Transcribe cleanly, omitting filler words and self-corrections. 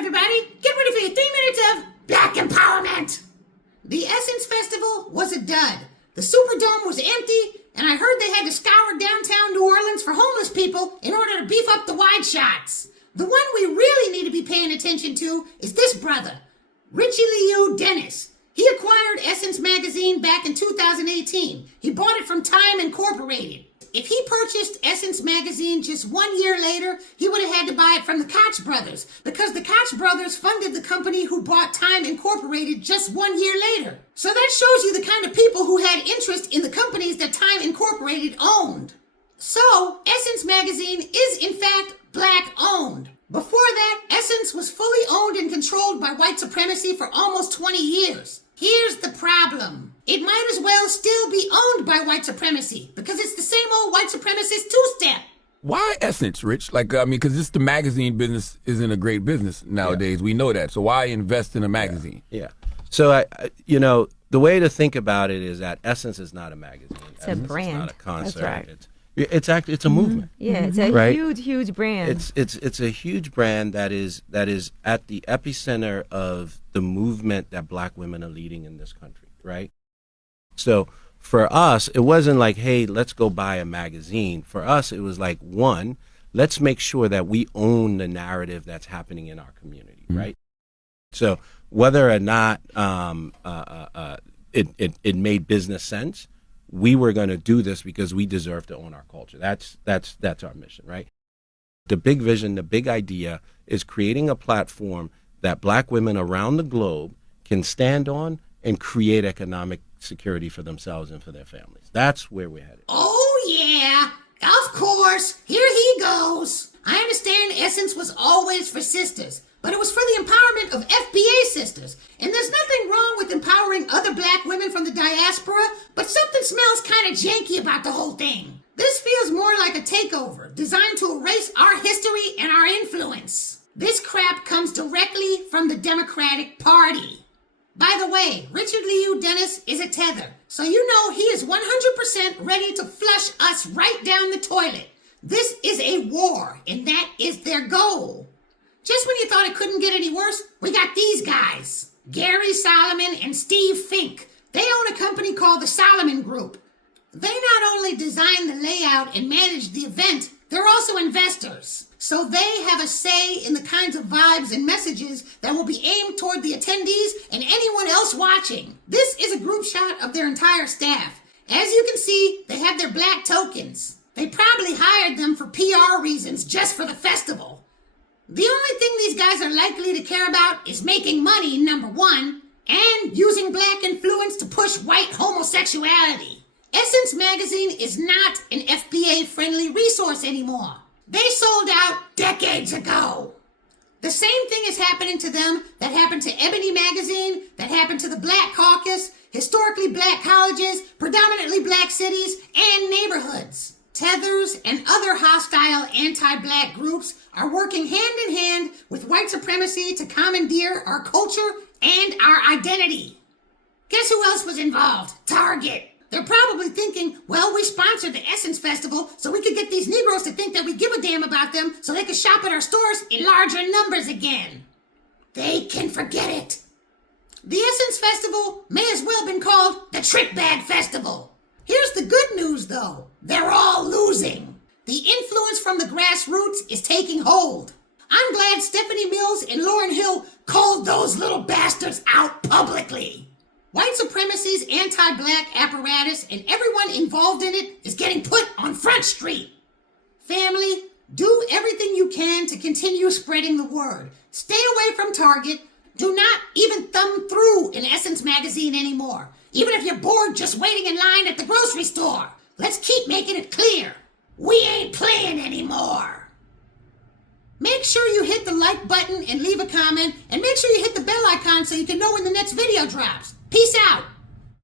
everybody. Get ready for your 3 minutes of Black Empowerment. The Essence Festival was a dud. The Superdome was empty, and I heard they had to scour downtown New Orleans for homeless people in order to beef up the wide shots. The one we really need to be paying attention to is this brother, Richie Liu Dennis. He acquired Essence magazine back in 2018. He bought it from Time Incorporated. If he purchased Essence magazine just 1 year later, he would have had to buy it from the Koch brothers, because the Koch brothers funded the company who bought Time Incorporated just 1 year later. So that shows you the kind of people who had interest in the companies that Time Incorporated owned. So, Essence magazine is in fact Black owned. Before that, Essence was fully owned and controlled by white supremacy for almost 20 years. Here's the problem. It might as well still be owned by white supremacy, because it's the same old white supremacist two-step. Why Essence, Rich? Because the magazine business isn't a great business nowadays. Yeah. We know that. So why invest in a magazine? Yeah. So, the way to think about it is that Essence is not a magazine. It's a brand. It's not a concert. That's right. It's a movement. Yeah, it's a huge brand. It's a huge brand that is at the epicenter of the movement that Black women are leading in this country, right? So for us, it wasn't like, hey, let's go buy a magazine. For us, it was like, one, let's make sure that we own the narrative that's happening in our community, right? So whether or not it made business sense, we were going to do this because we deserve to own our culture. That's our mission, right? The big vision, the big idea is creating a platform that Black women around the globe can stand on and create economic security for themselves and for their families. That's where we're headed. Oh yeah, of course. Here he goes. I understand Essence was always for sisters, but it was for the empowerment of FBA sisters. And there's nothing wrong with empowering other Black women from the diaspora, but something smells kind of janky about the whole thing. This feels more like a takeover, designed to erase our history and our influence. This crap comes directly from the Democratic Party. By the way, Richard Liu Dennis is a tether, so you know he is 100% ready to flush us right down the toilet. This is a war, and that is their goal. Just when you thought it couldn't get any worse, we got these guys. Gary Solomon and Steve Fink. They own a company called the Solomon Group. They not only design the layout and manage the event, they're also investors. So they have a say in the kinds of vibes and messages that will be aimed toward the attendees and anyone else watching. This is a group shot of their entire staff. As you can see, they have their black tokens. They probably hired them for PR reasons just for the festival. The only thing these guys are likely to care about is making money, number one, and using Black influence to push white homosexuality. Essence magazine is not an FBA-friendly resource anymore. They sold out decades ago. The same thing is happening to them that happened to Ebony magazine, that happened to the Black Caucus, historically Black colleges, predominantly Black cities, and neighborhoods. Tethers and other hostile anti-Black groups are working hand in hand with white supremacy to commandeer our culture and our identity. Guess who else was involved? Target. They're probably thinking, well, we sponsored the Essence Festival so we could get these Negroes to think that we give a damn about them so they could shop at our stores in larger numbers again. They can forget it. The Essence Festival may as well have been called the Trick Bag Festival. Here's the good news, though. They're all losing. The influence from the grassroots is taking hold. I'm glad Stephanie Mills and Lauryn Hill called those little bastards out publicly. White supremacy's anti-Black apparatus and everyone involved in it is getting put on Front Street. Family, do everything you can to continue spreading the word. Stay away from Target. Do not even thumb through an Essence magazine anymore. Even if you're bored just waiting in line at the grocery store. Let's keep making it clear. We ain't playing anymore. Make sure you hit the like button and leave a comment, and make sure you hit the bell icon so you can know when the next video drops. Peace out.